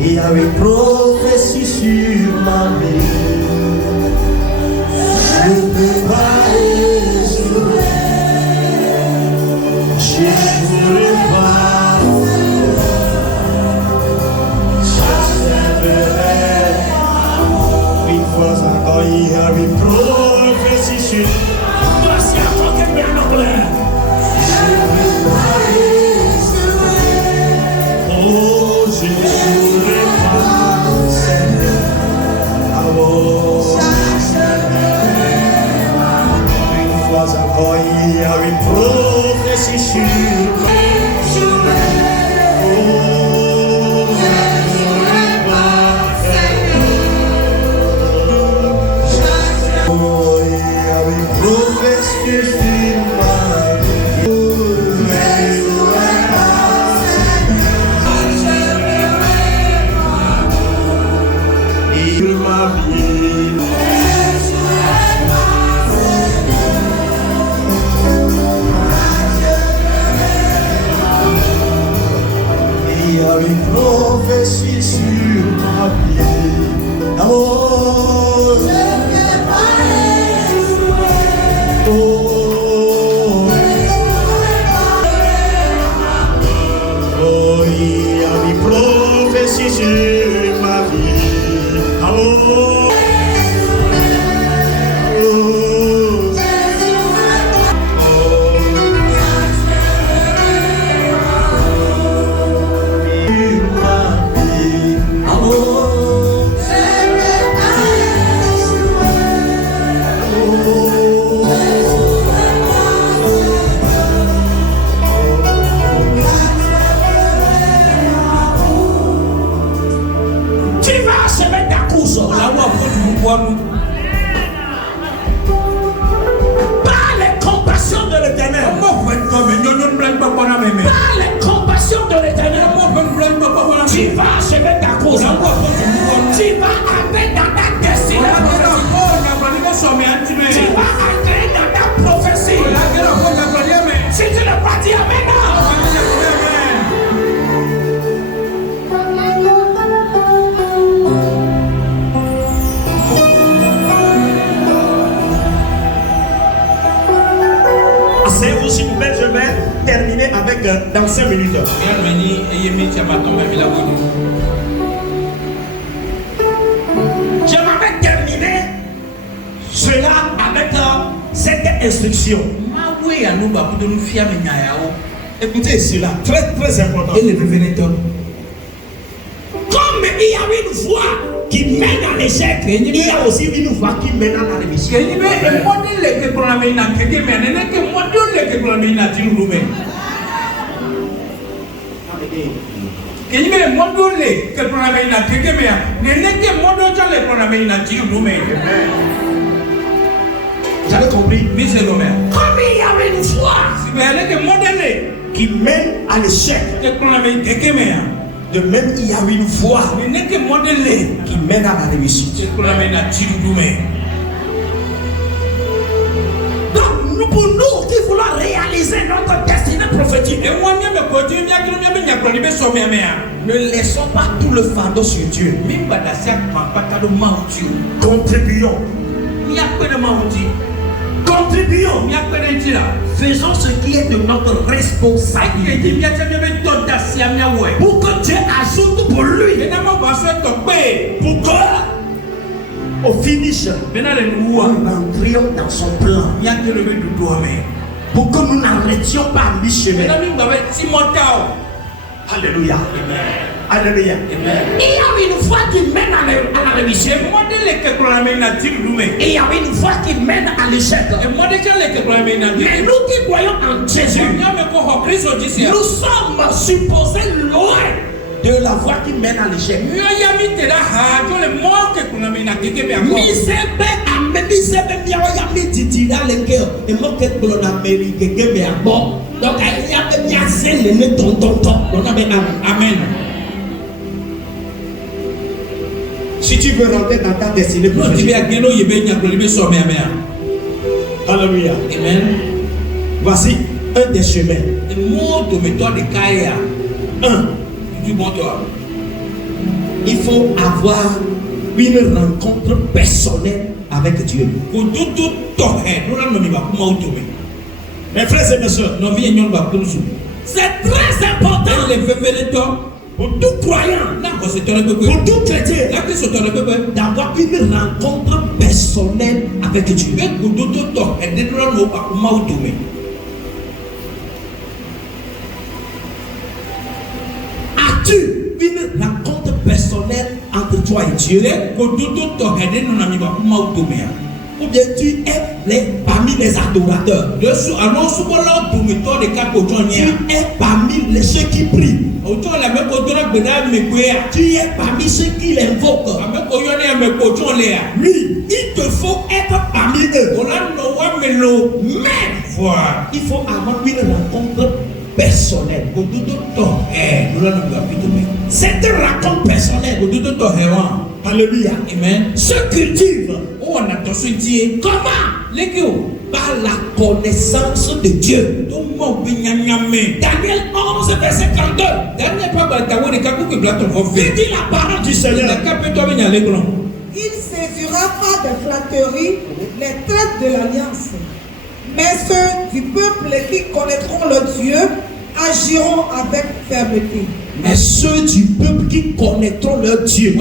Il y a une prophétie sur ma vie. Je ne peux pas échouer. Je jouerai pas. J'accepterai. Une fois encore, il y a une prophétie sur ma vie. Il y a une prophétie sur une prophétie sur ma vie. Oh, je ne vais pas échouer. Oh, oh, il y a une prophétie sur ma vie. Oh, par les compassions de l'Éternel. Par les compassions de l'Éternel. Tu vas achever ta course. Tu vas entrer dans ta destinée. Tu vas entrer dans ta prophétie. Si tu ne pas dire Amen. S'il vous plaît, je vais terminer avec dans 5 minutes. J'aimerais terminer cela avec cette instruction. Écoutez cela, très très important. Et le révélateur. Comme il y a une voie qui mène à l'échec, il y a aussi une voie qui mène à la réussite. Vous avez compris? Comme il y a une voie qui mène à l'échec, de même il y a une voie qui mène à la réussite. Donc pour nous qui voulons réaliser notre destinée prophétique, ne laissons pas tout le fardeau sur Dieu. Contribuons. Contribuons. Faisons ce qui est de notre responsabilité. Pour que Dieu ajoute pour lui. Pour que au finish, nous entrions dans son plan. Pour que nous n'arrêtions pas à mi-chemin. Alléluia. Alléluia. Il y a une voie qui mène à la réussite. Et il y a une voie qui mène à l'échec. Mais nous qui croyons en Jésus, nous sommes supposés loin de de la voie qui mène à l'échec. Amen. Si tu veux rentrer dans ta destinée, alléluia. Amen. Voici un des chemins. Il faut avoir une rencontre personnelle avec Dieu. Mes frères et mes soeurs, c'est très important pour tout croyant, pour tout chrétien, d'avoir une rencontre personnelle avec Dieu. As-tu une rencontre personnelle entre toi et Dieu? Ou bien tu es parmi les adorateurs? Tu es parmi ceux qui prient. Tu es parmi ceux qui l'invoquent. Oui, il te faut être parmi eux. Mais il faut avoir une rencontre personnelle. Cette rencontre personnelle, alléluia, amen, se cultive. Comment? Par la connaissance de Dieu. Daniel 11, verset 32. Il dit la parole du Seigneur. Il saisira pas de flatterie les traites de l'alliance, mais ceux du peuple qui connaîtront le Dieu agiront avec fermeté. Mais ceux du peuple qui connaîtront leur Dieu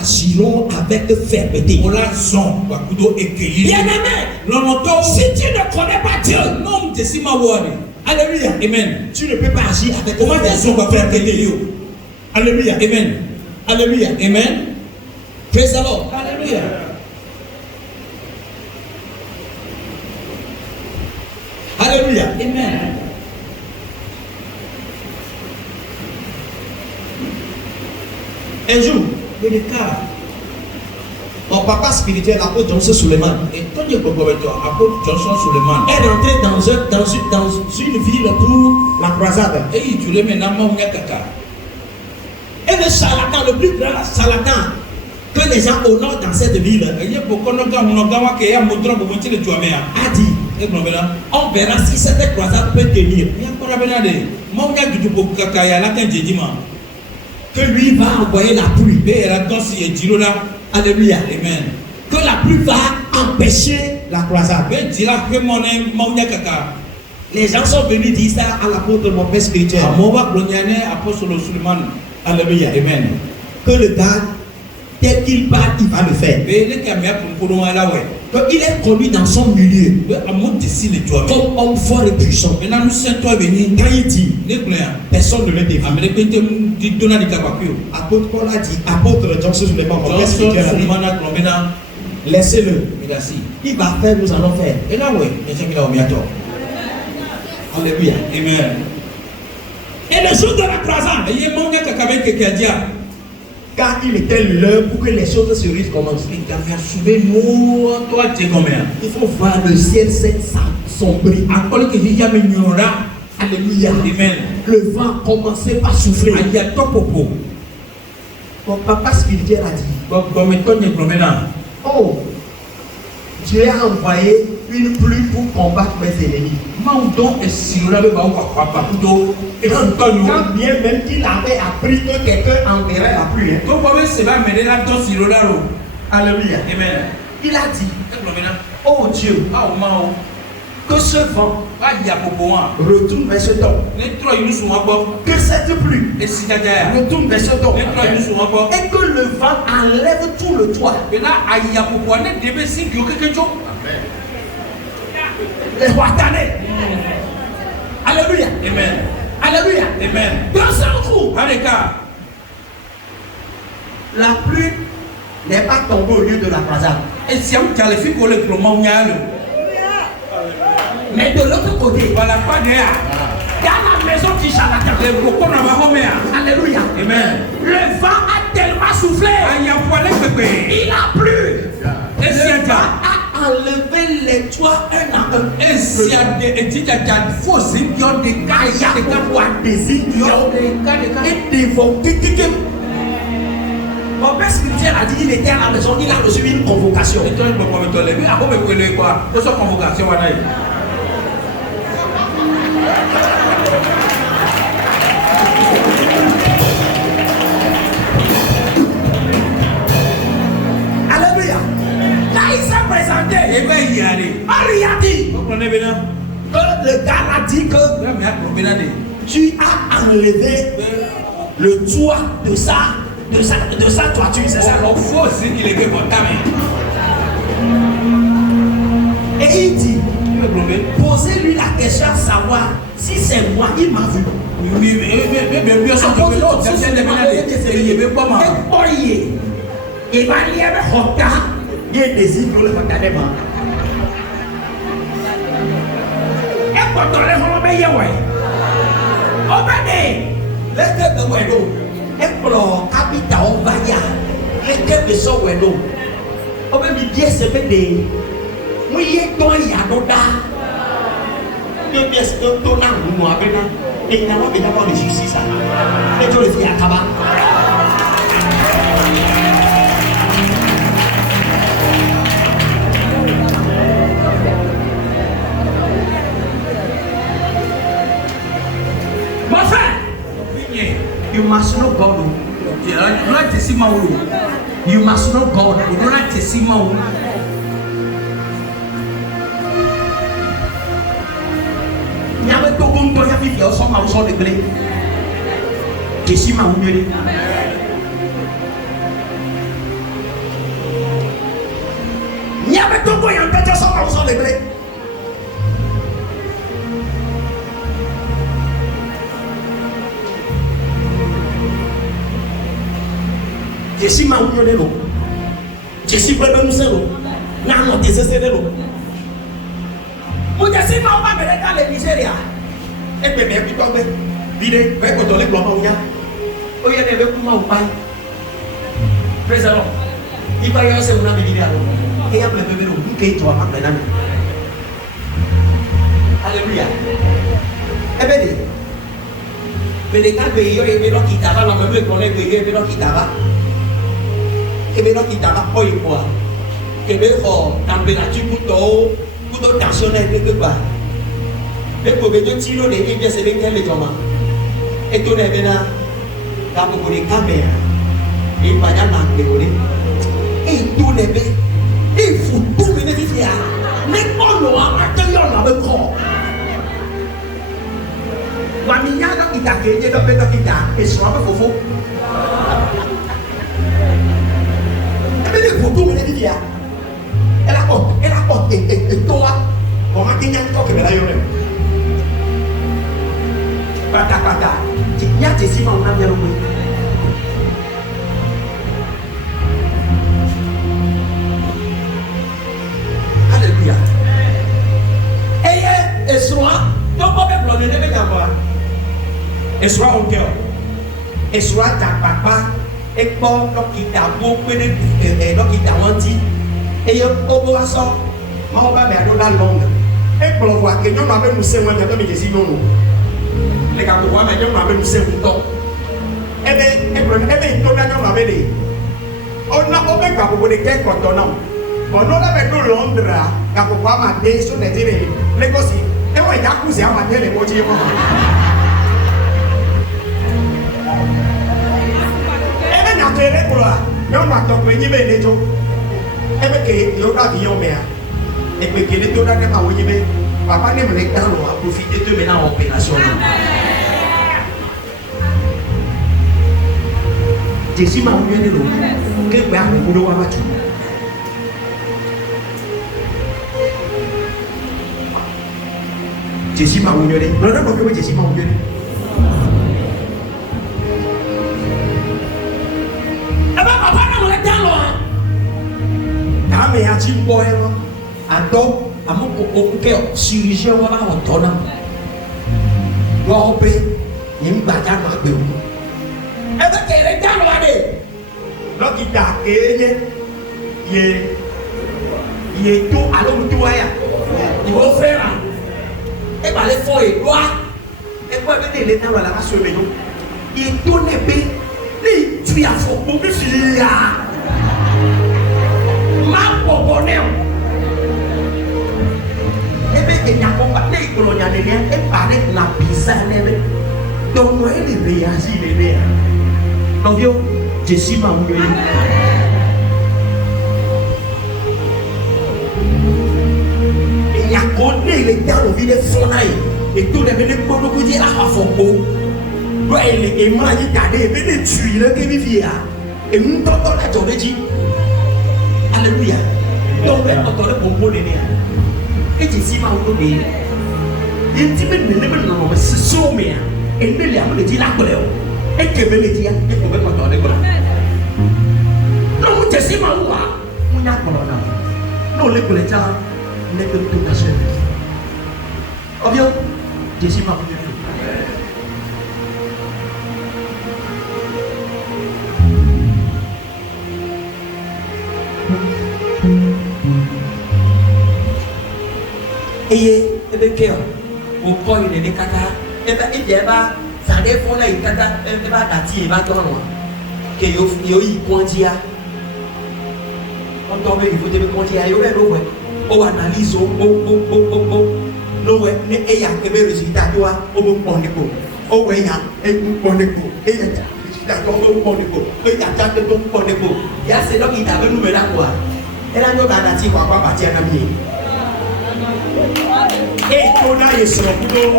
agiront avec fermeté. Bien-aimé, si tu ne connais pas Dieu, alléluia, amen, tu ne peux pas agir avec fermeté. Alléluia, amen, alléluia, amen. Praise the Lord, Alléluia. Alléluia, Amen. Un jour, mon papa spirituel, l'apôtre Johnson Suleiman, est rentré dans une ville pour la croisade. Et le charlatan, le plus grand charlatan que les gens honorent dans cette ville, a dit, on verra si cette croisade peut tenir. Que lui va envoyer la pluie. Alléluia. Amen. Que la pluie va empêcher la croisade. Les gens sont venus dire ça à l'apôtre mon père spirituel. Alléluia. Amen. Que le gars, tel qu'il parle, il va le faire. Il est connu dans son milieu comme homme fort et puissant. Quand il dit, personne ne le défie. Apôtre Paul a dit, apôtre Johnson Suleiman, mon père spirituel, laissez-le. Il va faire, nous allons faire. Alléluia. Amen. Et le jour de la croisade, car il était l'heure pour que les choses se recommencent. Il faut voir le ciel s'assombrir. Alléluia. Amen. Le vent commençait par souffler. Mon papa spirituel a dit, oh, Dieu a envoyé une pluie pour combattre mes ennemis. Et quand bien même qu'il avait appris que quelqu'un enverrait la pluie. Alléluia. Amen. Il a dit, oh Dieu, que ce vent retourne vers ce don. Que cette pluie retourne vers ce don. Et que le vent enlève tout le toit. Les Watanais. Alléluia. Amen. Alléluia. Amen. Dans un coup, la pluie n'est pas tombée au lieu de la croisade. Mais de l'autre côté, dans la maison du charlatan, Alléluia. Amen. Le vent a tellement soufflé. Il a plu. Le vent a enlevé les toits un à un. Et si y a des faux idiots, des cas, il y a des idiots. Et des faux. Mon père spirituel a dit qu'il était à la maison, il a reçu une convocation. Alléluia. Là, il s'est présenté. On lui a dit que le gars a dit que tu as enlevé le toit de sa toiture, c'est ça? Et il dit, posez-lui la question à savoir si c'est moi, il m'a vu. Ekplɔ kapitawo va ya, leke be sɔ wɛ do, wobe mi bie se be de, mu ye tɔ ya do da, mi bie se do na ŋunu abe na, enya wa be na ba le sisi sa, edzo le fi akaba. You must know God. You must know God. Nyame to gonto ya fi o so ma o so de gle. Kesi ma wu nyele. Nyame to go ya pete so ma o so de gle. Jesi ma unyo lelo. Jesi bebe muselo. Na no tesese lelo. Mo jesi ma ba bere ka le Nigeria. E pe me bi to be. Bide be ko to le gbo ma unya. O ye ne be ku ma u pai. Praise the Lord. Iba ya se una bi dia lo. E ya ble bebe ro ke to ma pe na mi. Hallelujah. E be de. Be de ka be yo e be ro kitaba na me be ko le be ye be ro kitaba. Kebe no kitaba oyi kwa kebe ho température kuto tensionnel quelque part e ko be jo tiro de e se be kele joma e to ne bena la ko de kamera e banya na de ore e to ne be e fu tu me ne fia ne ko no a ta yo na be ko wa mi nya do kitake je do be do kita e so ba fofo Tout le monde dit elle apporte et toi comment tu n'as pas que la yore pata tu n'y a pas si on a bien le Alléluia et soit donc on peut blonner ne pas voir et soit au cœur et soit ta papa ekpɔ dɔkita bo kpene dɔkita wɔnti eye wobo asɔ mawo ba mɛ ado la lɔŋ ekplɔ vo ake nyɔnu abe nusẽ ŋu ɛdɔ mi dzesi nyɔnu le gakpo ame nyɔnu abe nusẽ ŋutɔ ebe ekplɔ ebe yi to na nyɔnu abe de ɔna wobe gakpo de kɛ kɔtɔ na o ɔno la bɛ do Londres gakpo ama de so ne ti ne Lagos ewɔ yakuzi ama de le mɔdzi yɛ kɔ. Tere kura, nyɔnu atɔ kpe nyi be ne dzo, ebe ke yewo da vi yɔ mea, egbe ke ne to da ne ma wo nyi be, papa ne me ne ta lo aprofite to me na opération na. Jesi ma wo ne lo, ke gbe a ko do wa ba tu. Jesi ma wo ne, no no ko ke Jesi ma wo ne. Ame ya ti bɔ yɛ lɔ adɔ amu koko kɛ chirurgien wa ba wɔ tɔ na wɔn bɛ yim baja ma be wu e be ke re ja lo ade dokita kenye ye to alo to aya iwo frère e ba le fo e doa e kwa be le na wala ma so be yo ye to ne be ni tu ya fo bo bi fi ya ma popo ne ebe enyako ba ne ikolonya ne ne e pare na pizza ne be donc no ele réagit ne ne donc yo Jésus m'a oublié enyako ne le dans vie de fonai et tout le monde ko ko di a afoko do ele e ma yi tade be ne tui le ke vivia e mu toto la jobeji alléluia donc le otore bombo ne ne e Jésus m'a oublié il dit mais ne me non mais c'est somia et ne le am le di la koleo e ke be le di e ko be ko to de ko no Jésus m'a ouwa mu nya ko na no le ko le ja ne que tout caché obvio Jésus m'a oublié eye ebe keo o ko ile ne kata ebe ije ba sade fon la ikata ebe ba dati e ba tono ke yo yi kontia on tombe il faut te kontia yo be lo we o analyse o no we ne eya ke be résultat to o bo pon ni ko o we ya e pon ni ko eya ta résultat to o pon ni ko o ya ta to pon ni ko ya se do ki ta be nu me la ko era yo ga dati kwa kwa ba ti na mi et on a eu son boulot,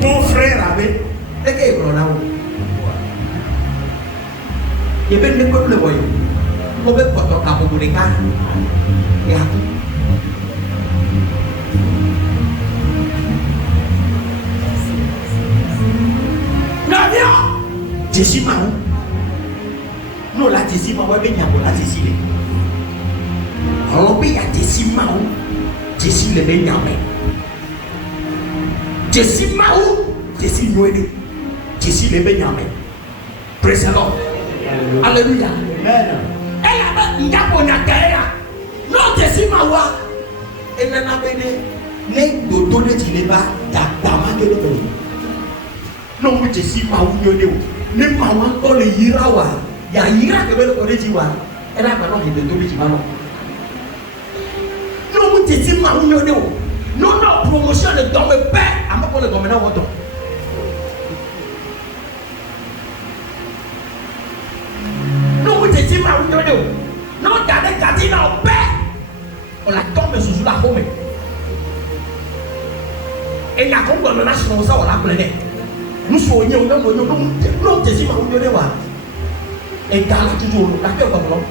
mon frère avait des gars là. Il y avait des gens le voyant. On veut pas ton capot pour les gars. Et à non, Jésus m'a non la Jésus m'a bien la Jésus. Alors il y a Jésus m'a Jésus le Benjamin. Jésus Maou, Jésus Noémie, Jésus le Benjamin. Praise the Lord. Alléluia. Amen. Et là-bas, il y a un terre. Non, Jésus Maou. Et là, il y a un dodo de Tileba, Dama de l'Eau. Non, Jésus Maou, il y a un le Yirawa. Il y a un Yira que veut le connaître. Et là, maintenant, il y a un dodo de Tileba. Jésus m'a oublié. Non, promotion ne dorme pas. À ma le dorme dans votre. Non, Jésus m'a oublié. Non, t'as des gardines en paix. On la tombe sous la home. Et la combe de la nation, ça, on l'a plein. Nous soignons, non, Jésus m'a oublié. Et dans la toujours, la cœur comme l'homme.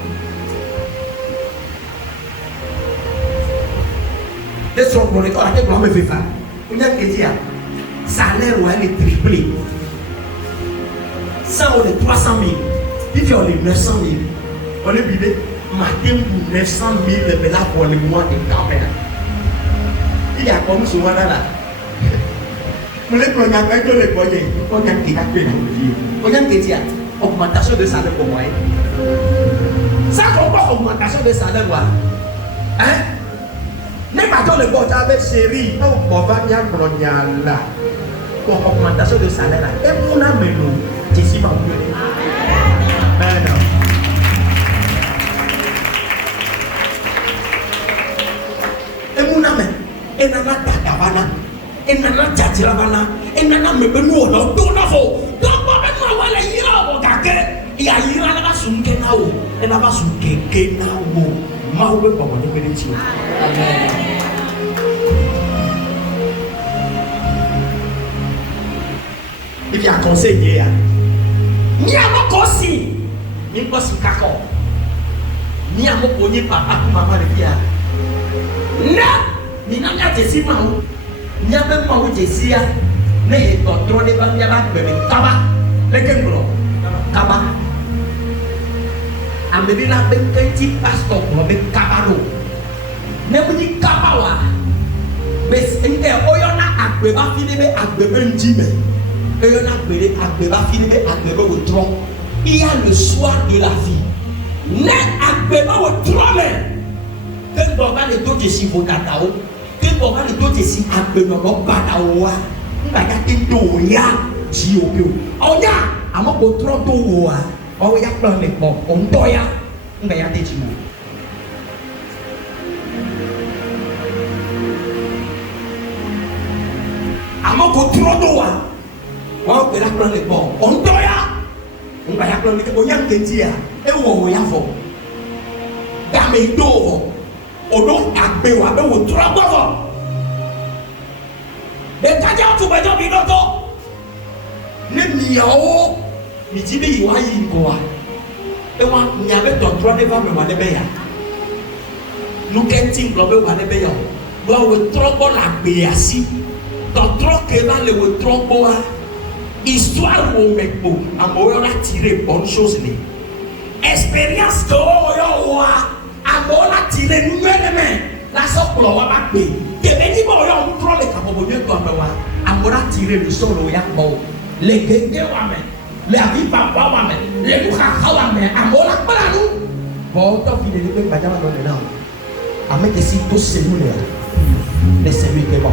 Les gens qui ont été en train de faire, il y a que dire, salaire ou elle est triplé. Ça, on est 300 000. Il fait on est 900 000. On est bidé, matin pour 900 000, mais là pour le mois de campagne. Il y a comme ce mois-là. Vous les prenez avec les poignets. On a qui a fait on a qui dire, augmentation de salaire pour moi. Ça, comprend augmentation de salaire, quoi. Hein? N'est pas dans le bord avec série, on va bien là. Pour augmentation de salaire, et mon âme nous, Jésus m'a oublié. Amen. Et mon âme, et nana takavana, et nana tchatiravana, et nana me beno, non, tout n'a pas. Donc, moi, voilà, il y a un gars, il y a un sunke nao, et n'a pas sunke nao. Maoué pour mon bénédiction. Il vient conseiller. Ni à mon conseil, ni pas si caco, ni à mon pogné papa pour maman le bien. Non, ni n'a pas de si maou, ni à même maou de si à, n'est pas trop de bandiaba, mais kaba, les kengro, kaba. Ambil lah benci pastor, ambil kabaro. Namun di kabawa, bes ente oyona aku agbeba fini be agbebe ndime. Et on a agbeba fini be agbebe au tronc. Il y a le soir de la vie. Ne agbeba au tronc mais. Que baba le do si votatao. Que baba le do si agbeba no badawa. Mbaga tendo ya ji opio. Onya amoko tronc to wa. O ya plan le po. On toya. Mbaga te ji mo. Amoko tronc to wa. Wa pe la plan le po. On toya. Nga ya plan o yang kentia e wo ya fo da me do odo agbe wa be wo tura gbo fo de kaja tu be do bi do to ne mi ya o mi ti be yi wa yi ko wa e wa nya be to tura ne ba me wa de be ya lu kentin lo be wa de be ya do wo tura gbo la gbe asi to tura ke ba le wo tura gbo wa. Histoire où mekbo amoyo la tirer bonne chose ni expérience to yo wa amoyo la tirer nouvelle main la soklo wa ba gbe kebe ni mo yo control le kabobo ni to wa amoyo la tirer le solo ya bo le gege wa me le avipa wa me le kuka wa me amoyo la pala nu bo to fi de pe baja wa do na ameke si to se mu le c'est lui qui va